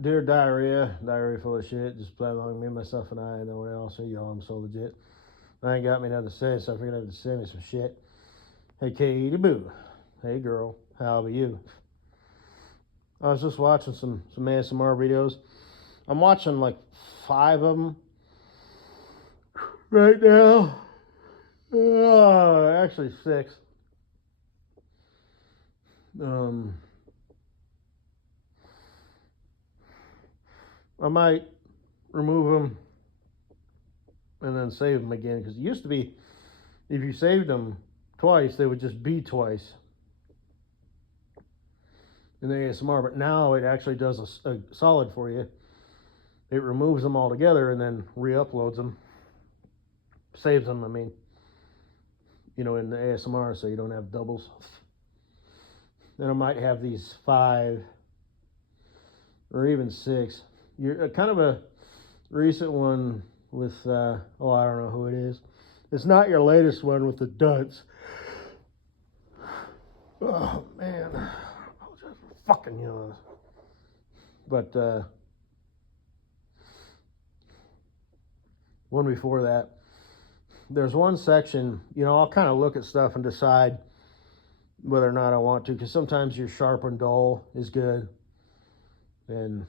Dear diarrhea full of shit. Just play along me, myself, and I, and no one else. So, I'm so legit. I ain't got me nothing to say, so I figured I'd send me some shit. Hey, Katie Boo. Hey, girl. How are you? I was just watching some ASMR videos. I'm watching like 5 of them right now. Actually 6. I might remove them and then save them again, because it used to be if you saved them twice, they would just be twice in the ASMR. But now it actually does a solid for you. It removes them all together and then re-uploads them, saves them. I mean, in the ASMR, so you don't have doubles. Then I might have these 5 or even 6. You're kind of a recent one with I don't know who it is. It's not your latest one with the dunce. Oh man, I was just fucking yawns. But one before that, there's one section. I'll kind of look at stuff and decide whether or not I want to, because sometimes your sharp and dull is good, and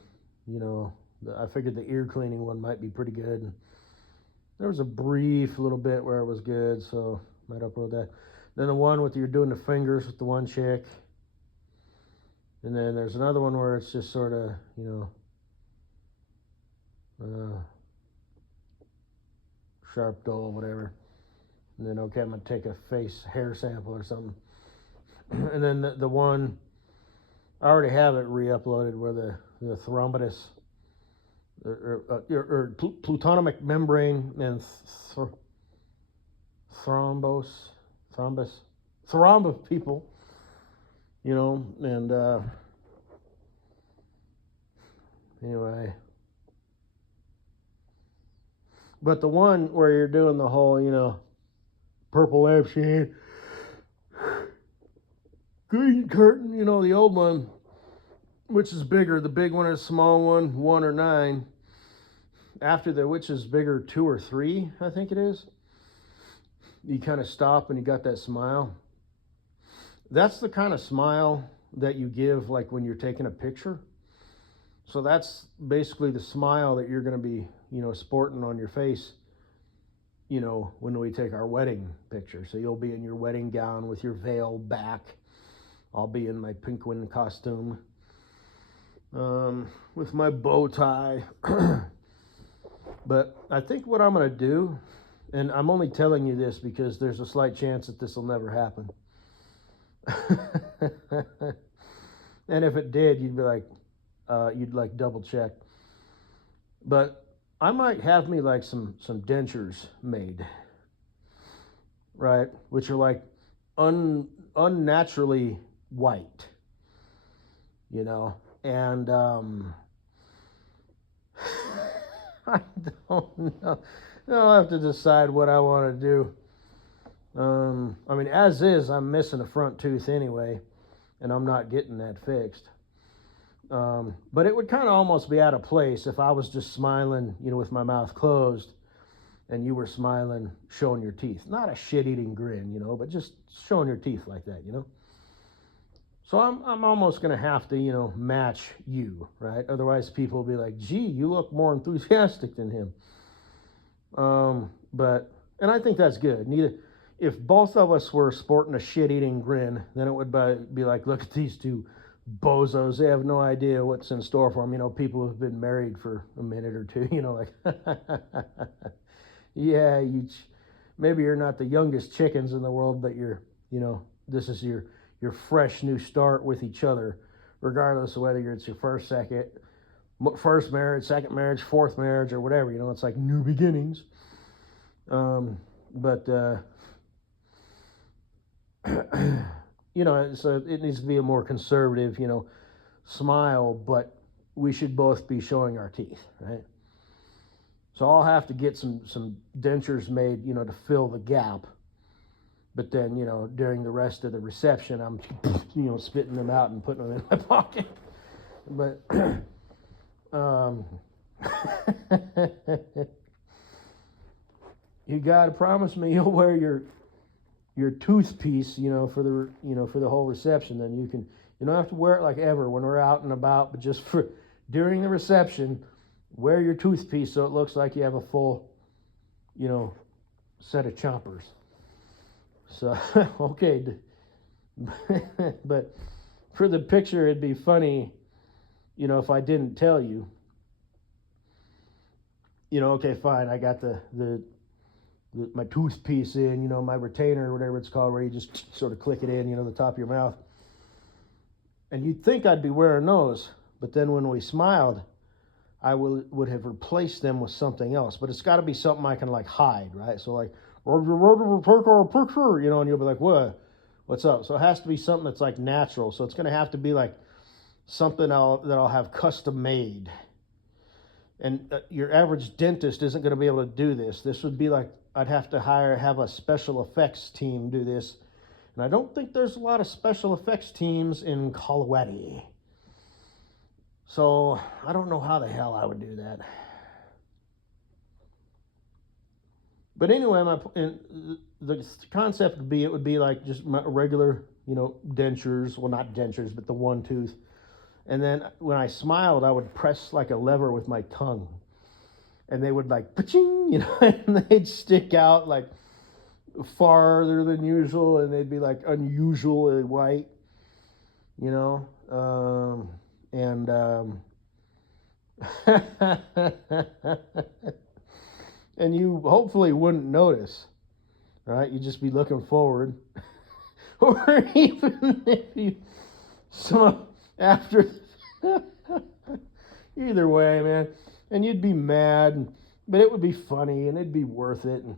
I figured the ear cleaning one might be pretty good. And there was a brief little bit where it was good, so I might upload that. Then the one with you're doing the fingers with the one chick. And then there's another one where it's just sort of, sharp, dull, whatever. And then, okay, I'm going to take a face hair sample or something. And then the one, I already have it re-uploaded, where the thrombotus, or plutonic membrane and thrombus people, and anyway. But the one where you're doing the whole, purple lampshade, green curtain, the old one, which is bigger, the big one or the small one, 1 or 9. After the which is bigger, 2 or 3, I think it is. You kind of stop and you got that smile. That's the kind of smile that you give like when you're taking a picture. So that's basically the smile that you're going to be, sporting on your face, when we take our wedding picture. So you'll be in your wedding gown with your veil back. I'll be in my penguin costume, with my bow tie. But I think what I'm going to do, and I'm only telling you this because there's a slight chance that this will never happen. And if it did, you'd be like, you'd double check. But I might have me like some dentures made, right? Which are like unnaturally white, and I don't know. I'll have to decide what I want to do. I mean, as is, I'm missing a front tooth anyway, and I'm not getting that fixed. But it would kind of almost be out of place if I was just smiling, with my mouth closed, and you were smiling, showing your teeth. Not a shit-eating grin, but just showing your teeth like that, So I'm almost going to have to, match you, right? Otherwise, people will be like, gee, you look more enthusiastic than him. And I think that's good. If both of us were sporting a shit-eating grin, then it would be like, look at these two bozos. They have no idea what's in store for them. People who've been married for a minute or two, like, yeah, maybe you're not the youngest chickens in the world, but this is your fresh new start with each other, regardless of whether it's your first marriage, second marriage, fourth marriage, or whatever. It's like new beginnings. So it needs to be a more conservative, smile, but we should both be showing our teeth, right? So I'll have to get some dentures made, to fill the gap. But then, during the rest of the reception, I'm, spitting them out and putting them in my pocket. But Um, you gotta promise me you'll wear your tooth piece, for the whole reception. Then you don't have to wear it like ever when we're out and about, but just for during the reception, wear your tooth piece so it looks like you have a full, set of chompers. So okay, but for the picture, it'd be funny, if I didn't tell you. Okay, fine. I got my tooth piece in, my retainer or whatever it's called, where you just sort of click it in, the top of your mouth. And you'd think I'd be wearing those, but then when we smiled, I would have replaced them with something else. But it's got to be something I can like hide, right? So like, take our picture, and you'll be like, what? What's up? So it has to be something that's like natural. So it's going to have to be like something that I'll have custom made. And your average dentist isn't going to be able to do this. This would be like I'd have to have a special effects team do this. And I don't think there's a lot of special effects teams in Colorado. So I don't know how the hell I would do that. But anyway, the concept would be, it would be like just my regular, dentures. Well, not dentures, but the one tooth. And then when I smiled, I would press like a lever with my tongue. And they would like, pa-ching, and they'd stick out like farther than usual. And they'd be like unusually white, and and you hopefully wouldn't notice, right? You'd just be looking forward. Or even if you after either way, man, and you'd be mad, but it would be funny and it'd be worth it. And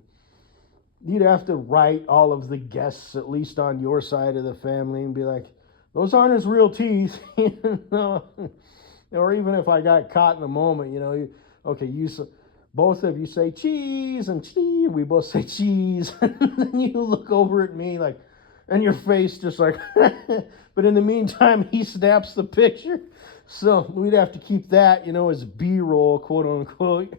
you'd have to write all of the guests, at least on your side of the family, and be like, those aren't his real teeth. Or even if I got caught in the moment, both of you say cheese and cheese. We both say cheese. And then you look over at me like, and your face just like, but in the meantime, he snaps the picture. So we'd have to keep that, as B-roll, quote unquote.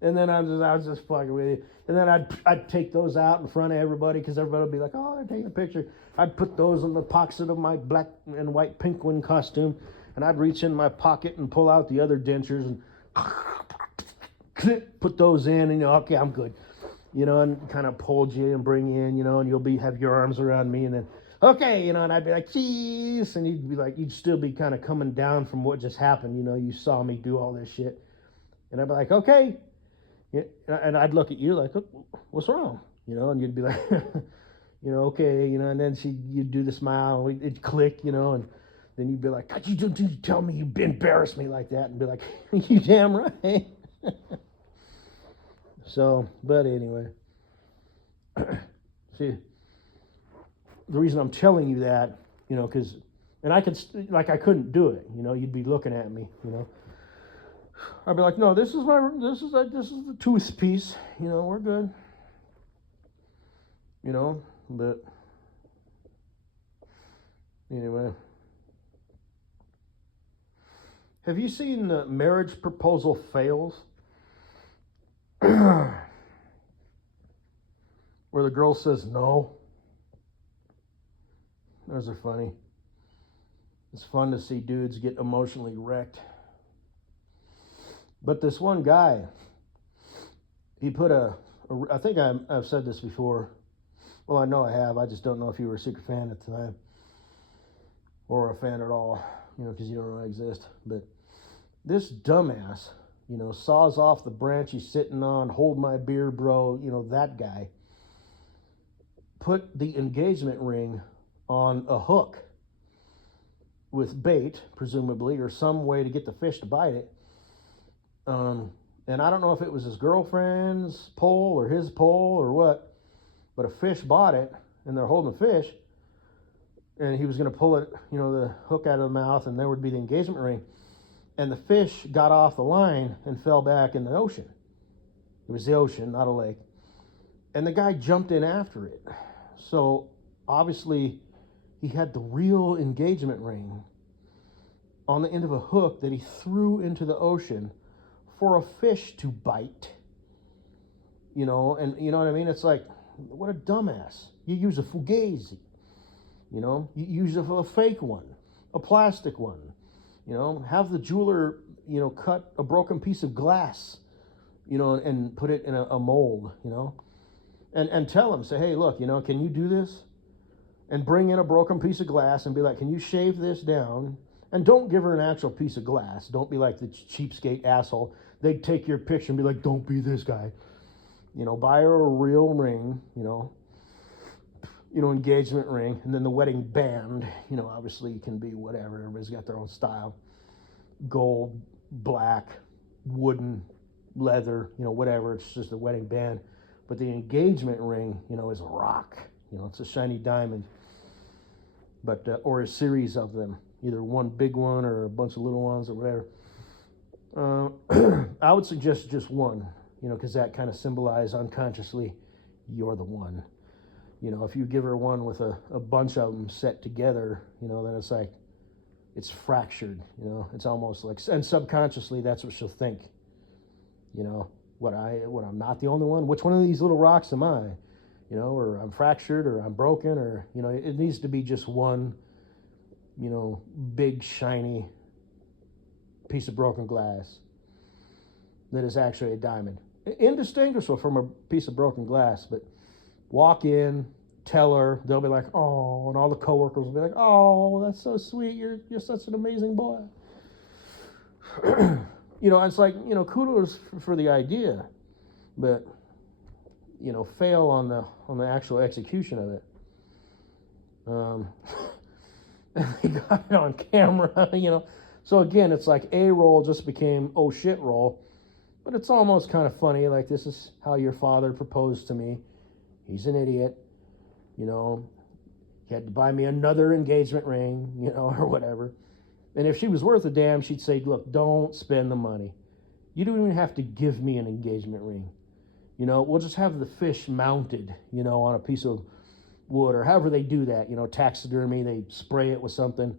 And then I was just fucking with you. And then I'd take those out in front of everybody, because everybody would be like, oh, they're taking a picture. I'd put those in the pocket of my black and white penguin costume, and I'd reach in my pocket and pull out the other dentures and put those in, and okay, I'm good. And kind of hold you and bring you in, and you'll have your arms around me, and then, okay, and I'd be like, cheese, and you'd be like, you'd still be kind of coming down from what just happened, you saw me do all this shit. And I'd be like, okay. Yeah, and I'd look at you like, what's wrong? And you'd be like, okay, and then you'd do the smile, and it'd click, and then you'd be like, God, you didn't tell me, you embarrassed me like that, and be like, you damn right. So, but anyway, see, the reason I'm telling you that, because, and I couldn't do it, you'd be looking at me, I'd be like, no, this is the tooth piece, we're good, but anyway. Have you seen the Marriage Proposal Fails? Where the girl says no. Those are funny. It's fun to see dudes get emotionally wrecked. But this one guy, he put I think I've said this before. Well, I know I have. I just don't know if you were a super fan at the time, or a fan at all, because you don't really exist. But this dumbass, saws off the branch he's sitting on, hold my beer, bro, that guy, put the engagement ring on a hook with bait, presumably, or some way to get the fish to bite it. And I don't know if it was his girlfriend's pole or his pole or what, but a fish bought it, and they're holding the fish, and he was going to pull it, the hook out of the mouth, and there would be the engagement ring. And the fish got off the line and fell back in the ocean. It was the ocean, not a lake. And the guy jumped in after it. So obviously he had the real engagement ring. on the end of a hook that he threw into the ocean for a fish to bite. And you know what I mean? It's like, what a dumbass. You use a fugazi, you use a fake one, a plastic one, have the jeweler, cut a broken piece of glass, and put it in a mold, and tell him, say, hey, look, can you do this? And bring in a broken piece of glass and be like, can you shave this down? And don't give her an actual piece of glass. Don't be like the cheapskate asshole. They'd take your picture and be like, don't be this guy. Buy her a real ring, engagement ring, and then the wedding band, obviously can be whatever. Everybody's got their own style. Gold, black, wooden, leather, whatever. It's just a wedding band. But the engagement ring, is a rock. It's a shiny diamond. But or a series of them, either one big one or a bunch of little ones or whatever. I would suggest just one, because that kind of symbolizes unconsciously you're the one. If you give her one with a bunch of them set together, then it's like it's fractured. It's almost like, and subconsciously that's what she'll think. What I'm not the only one. Which one of these little rocks am I? Or I'm fractured, or I'm broken, or it needs to be just one, big shiny piece of broken glass that is actually a diamond, indistinguishable from a piece of broken glass. But walk in, tell her, they'll be like, oh, and all the coworkers will be like, oh, that's so sweet, you're such an amazing boy. It's like, kudos for the idea, but fail on the actual execution of it. And they got it on camera, So again, it's like A roll just became oh shit roll, but it's almost kind of funny. Like, this is how your father proposed to me. He's an idiot, He had to buy me another engagement ring, or whatever. And if she was worth a damn, she'd say, look, don't spend the money. You don't even have to give me an engagement ring. We'll just have the fish mounted, on a piece of wood, or however they do that, taxidermy, they spray it with something,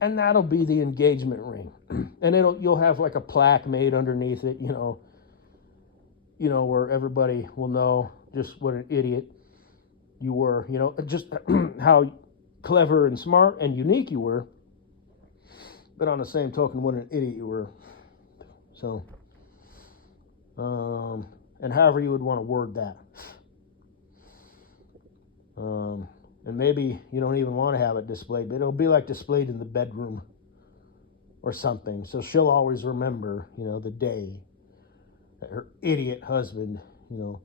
and that'll be the engagement ring. And you'll have like a plaque made underneath it, where everybody will know just what an idiot you were, just how clever and smart and unique you were, but on the same token, what an idiot you were. So, and however you would want to word that. And maybe you don't even want to have it displayed, but it'll be like displayed in the bedroom or something. So she'll always remember, the day that her idiot husband, And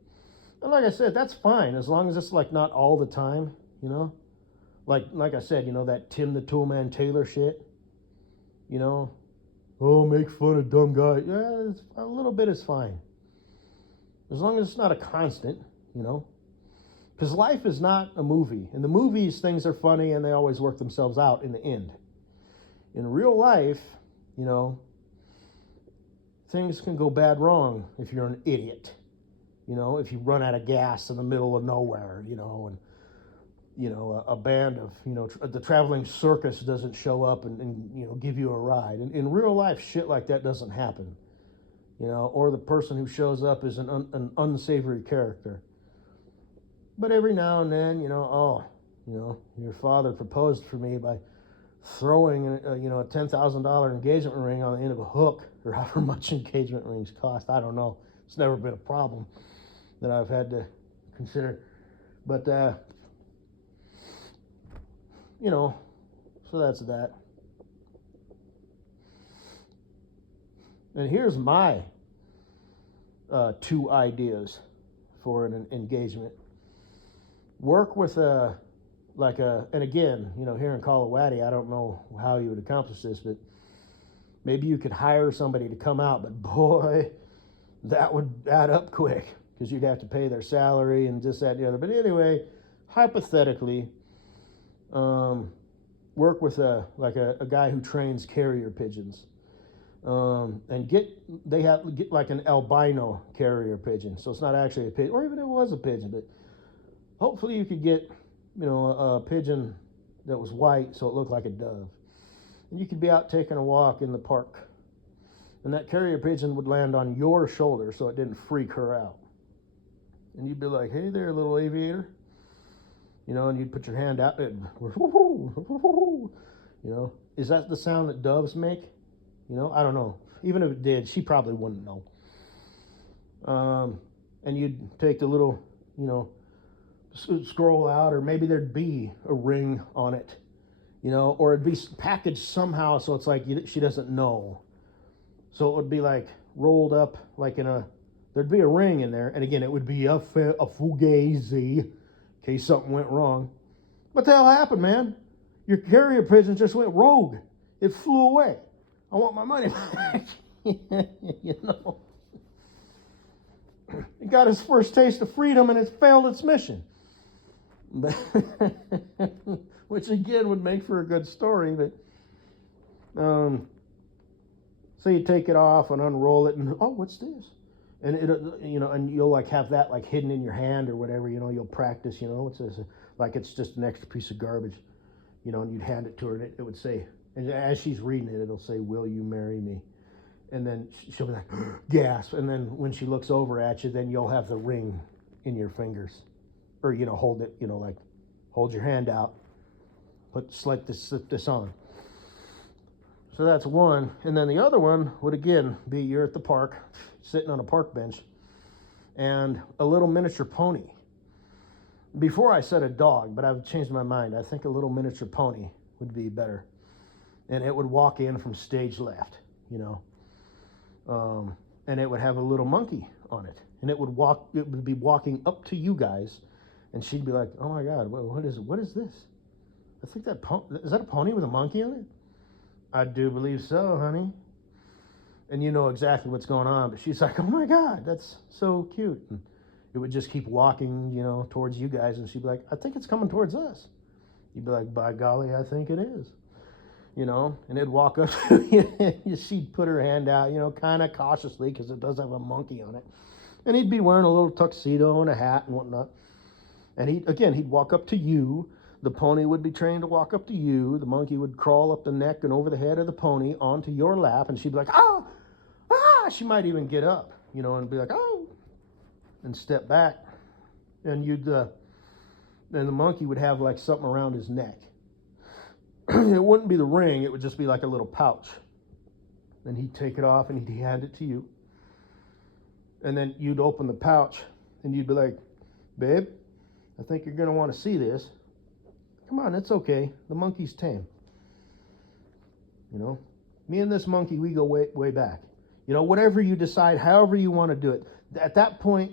like I said, that's fine, as long as it's like not all the time, Like I said, that Tim the Toolman Taylor shit, Oh, make fun of dumb guy. Yeah, a little bit is fine. As long as it's not a constant, Because life is not a movie. In the movies, things are funny and they always work themselves out in the end. In real life, things can go bad wrong if you're an idiot. If you run out of gas in the middle of nowhere, and, a band of, the traveling circus doesn't show up and give you a ride. In real life, shit like that doesn't happen. Or the person who shows up is an unsavory character. But every now and then, your father proposed for me by throwing a $10,000 engagement ring on the end of a hook, or however much engagement rings cost. I don't know. It's never been a problem that I've had to consider. But, so that's that. And here's my 2 ideas for an engagement. Work with and again, here in Colorado, I don't know how you would accomplish this, but maybe you could hire somebody to come out, but boy, that would add up quick, because you'd have to pay their salary and this, that, and the other. But anyway, hypothetically, work with a guy who trains carrier pigeons. And get like an albino carrier pigeon. So it's not actually a pigeon, or even if it was a pigeon, but hopefully you could get, a pigeon that was white so it looked like a dove. And you could be out taking a walk in the park, and that carrier pigeon would land on your shoulder so it didn't freak her out. And you'd be like, hey there, little aviator. You know, and you'd put your hand out and, you know, is that the sound that doves make? You know, I don't know. Even if it did, she probably wouldn't know. And you'd take the little, you know, scroll out, or maybe there'd be a ring on it, you know, or it'd be packaged somehow so it's like she doesn't know. So it would be like rolled up like there'd be a ring in there, and again, it would be a fugazi in case something went wrong. What the hell happened, man? Your carrier pigeon just went rogue. It flew away. I want my money back. You know. It got its first taste of freedom and it failed its mission. Which again would make for a good story, but so you take it off and unroll it, and oh, what's this? And it, you know, and you'll like have that like hidden in your hand or whatever, you know, you'll practice, you know, it's like it's just an extra piece of garbage, you know, and you'd hand it to her, and it would say, and as she's reading it, it'll say, will you marry me? And then she'll be like, gasp. And then when she looks over at you, then you'll have the ring in your fingers, or, you know, hold it, you know, like hold your hand out, slip this on. So that's one. And then the other one would again be, you're at the park, sitting on a park bench, and a little miniature pony. Before I said a dog, but I've changed my mind. I think a little miniature pony would be better. And it would walk in from stage left, you know. And it would have a little monkey on it. And it would be walking up to you guys, and she'd be like, oh my God, what is this? I think is that a pony with a monkey on it? I do believe so, honey. And you know exactly what's going on, but she's like, oh my God, that's so cute. And it would just keep walking, you know, towards you guys, and she'd be like, I think it's coming towards us. You'd be like, by golly, I think it is. You know, and it'd walk up to you, she'd put her hand out, you know, kind of cautiously, because it does have a monkey on it. And he'd be wearing a little tuxedo and a hat and whatnot. And he'd walk up to you. The pony would be trained to walk up to you. The monkey would crawl up the neck and over the head of the pony onto your lap, and she'd be like, oh, ah! She might even get up, you know, and be like, oh, and step back. And then the monkey would have like something around his neck. It wouldn't be the ring, it would just be like a little pouch. Then he'd take it off and he'd hand it to you. And then you'd open the pouch and you'd be like, babe, I think you're going to want to see this. Come on, it's okay. The monkey's tame. You know, me and this monkey, we go way, way back. You know, whatever you decide, however you want to do it. At that point,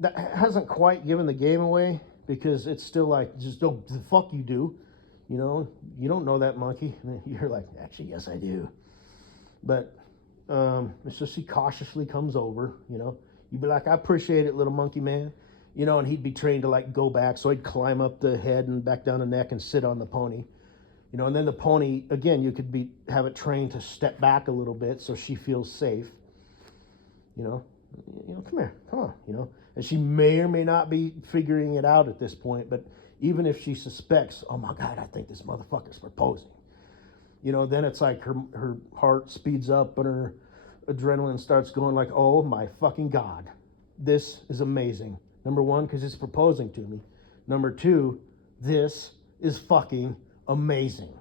that hasn't quite given the game away, because it's still like, just don't, the fuck you do. You know, you don't know that monkey. You're like, actually, yes, I do. But it's just he cautiously comes over, you know. You'd be like, I appreciate it, little monkey man. You know, and he'd be trained to like go back. So he'd climb up the head and back down the neck and sit on the pony. You know, and then the pony, again, you could have it trained to step back a little bit so she feels safe. You know, come here, come on, you know. And she may or may not be figuring it out at this point, but even if she suspects, oh my God, I think this motherfucker's proposing, you know, then it's like her heart speeds up and her adrenaline starts going like, oh my fucking God, this is amazing. Number one, because it's proposing to me. Number two, this is fucking amazing.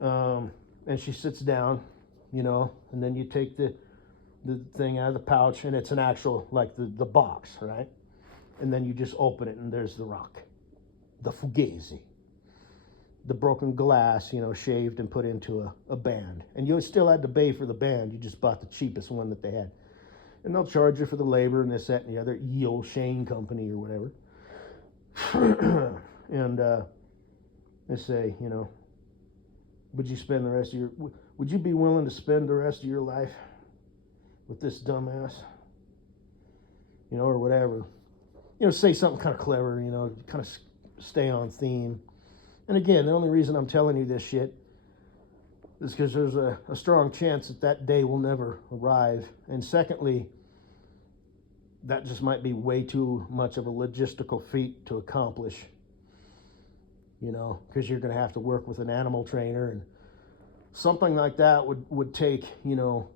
And she sits down, you know, and then you take the thing out of the pouch, and it's an actual, like the box, right? And then you just open it, and there's the rock. The fugazi, the broken glass, you know, shaved and put into a band. And you still had to pay for the band. You just bought the cheapest one that they had. And they'll charge you for the labor and this, that, and the other. Yale Shane Company or whatever. And they say, you know, would you be willing to spend the rest of your life with this dumbass? You know, or whatever. You know, say something kind of clever, you know, kind of stay on theme. And again, the only reason I'm telling you this shit is because there's a strong chance that day will never arrive. And secondly, that just might be way too much of a logistical feat to accomplish. You know, because you're going to have to work with an animal trainer, and something like that would take, you know,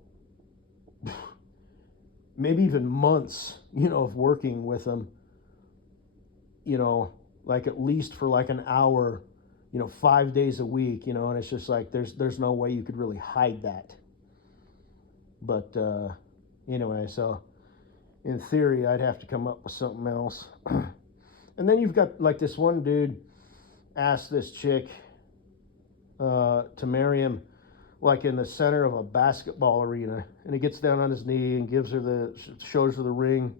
maybe even months, you know, of working with them, you know, like at least for like an hour, you know, 5 days a week, you know, and it's just like there's no way you could really hide that. But anyway, so in theory, I'd have to come up with something else. And then you've got like this one dude asked this chick to marry him, like in the center of a basketball arena, and he gets down on his knee and shows her the ring,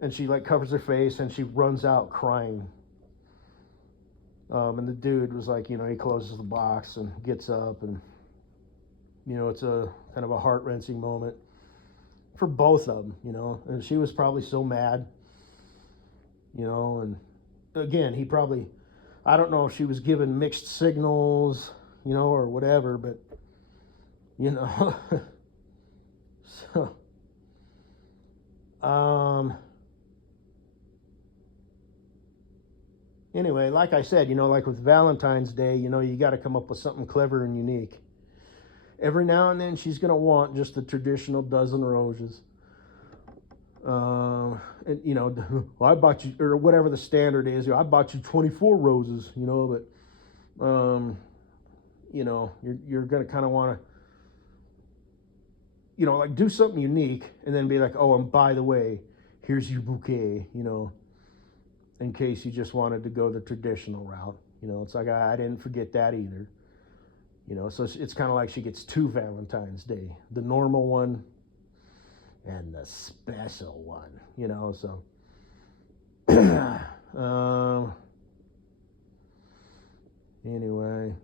and she like covers her face and she runs out crying. And the dude was like, you know, he closes the box and gets up, and you know, it's a kind of a heart-wrenching moment for both of them, you know. And she was probably so mad, you know, and again, he probably, I don't know if she was given mixed signals, you know, or whatever, but you know. So anyway, like I said, you know, like with Valentine's Day, you know, you got to come up with something clever and unique. Every now and then she's going to want just the traditional dozen roses. And, you know, well, I bought you, or whatever the standard is, you know, I bought you 24 roses, you know, but, you know, you're going to kind of want to, you know, like do something unique and then be like, oh, and by the way, here's your bouquet, you know, in case you just wanted to go the traditional route. You know, it's like, I didn't forget that either. You know, so it's kind of like she gets 2 Valentine's Day, the normal one and the special one, you know, so. Anyway.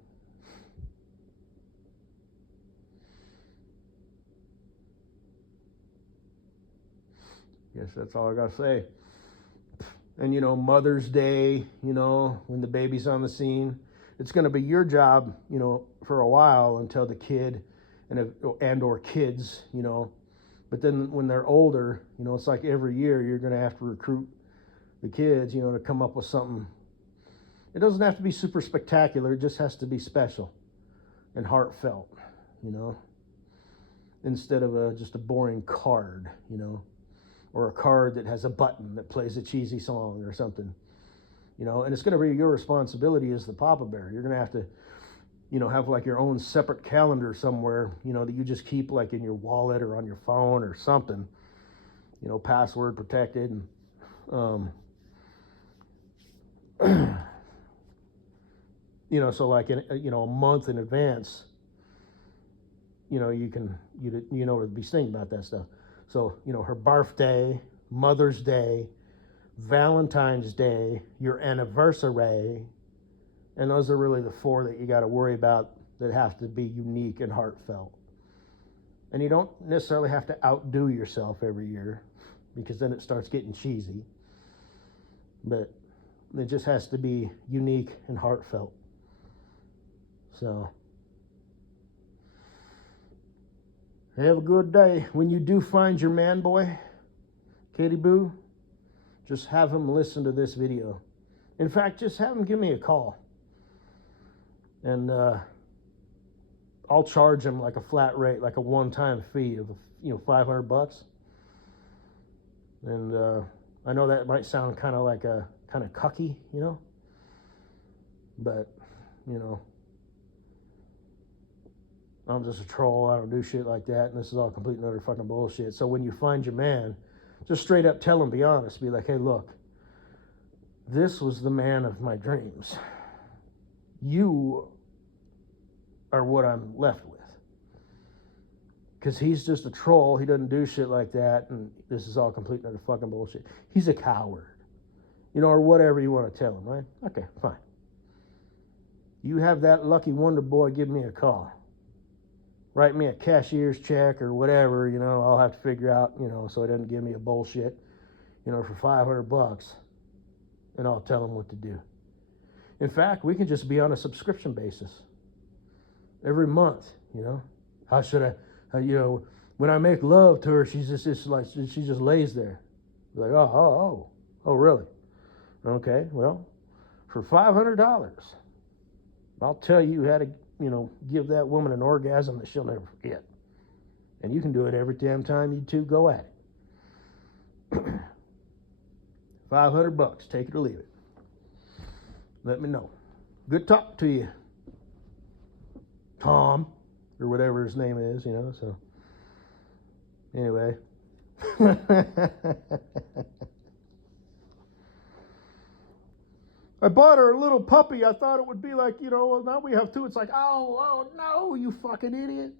Guess that's all I got to say. And, you know, Mother's Day, you know, when the baby's on the scene, it's going to be your job, you know, for a while until the kid and or kids, you know. But then when they're older, you know, it's like every year you're going to have to recruit the kids, you know, to come up with something. It doesn't have to be super spectacular. It just has to be special and heartfelt, you know, instead of just a boring card, you know, or a card that has a button that plays a cheesy song or something, you know. And it's going to be your responsibility as the Papa Bear. You're going to have to, you know, have like your own separate calendar somewhere, you know, that you just keep like in your wallet or on your phone or something, you know, password protected. And, you know, so like, you know, a month in advance, you know, you know, to be thinking about that stuff. So, you know, her birthday, Mother's Day, Valentine's Day, your anniversary, and those are really the 4 that you got to worry about that have to be unique and heartfelt. And you don't necessarily have to outdo yourself every year, because then it starts getting cheesy. But it just has to be unique and heartfelt. So, have a good day. When you do find your man boy, Katie Boo, just have him listen to this video. In fact, just have him give me a call. And I'll charge him like a flat rate, like a one-time fee of, you know, $500. And I know that might sound kind of like a kind of cucky, you know, but, you know, I'm just a troll. I don't do shit like that, and this is all complete and utter fucking bullshit. So when you find your man, just straight up tell him, be honest. Be like, hey, look, this was the man of my dreams. You are what I'm left with. Because he's just a troll. He doesn't do shit like that, and this is all complete and utter fucking bullshit. He's a coward. You know, or whatever you want to tell him, right? Okay, fine. You have that lucky wonder boy give me a call. Write me a cashier's check or whatever, you know, I'll have to figure out, you know, so he doesn't give me a bullshit, you know, for $500, and I'll tell him what to do. In fact, we can just be on a subscription basis every month, you know. How should I, you know, when I make love to her, she's just like, she just lays there. Like, oh, really? Okay, well, for $500, I'll tell you how to, give that woman an orgasm that she'll never forget. And you can do it every damn time you two go at it. $500, take it or leave it. Let me know. Good talk to you, Tom, or whatever his name is, so anyway. I bought her a little puppy. I thought it would be like, well, now we have two. It's like, oh no, you fucking idiot.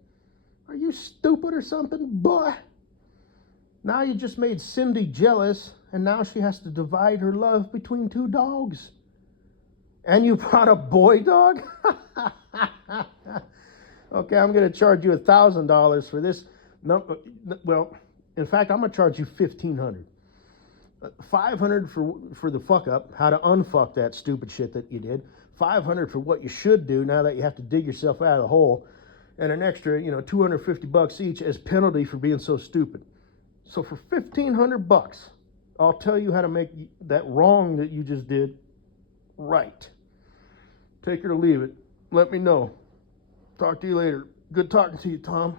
Are you stupid or something, boy? Now you just made Cindy jealous, and now she has to divide her love between two dogs. And you brought a boy dog? Okay, I'm going to charge you $1,000 for this. No, well, in fact, I'm going to charge you $1,500. $500 for the fuck up, how to unfuck that stupid shit that you did. $500 for what you should do now that you have to dig yourself out of the hole, and an extra, $250 each as penalty for being so stupid. So for $1,500, I'll tell you how to make that wrong that you just did right. Take it or leave it. Let me know. Talk to you later. Good talking to you, Tom.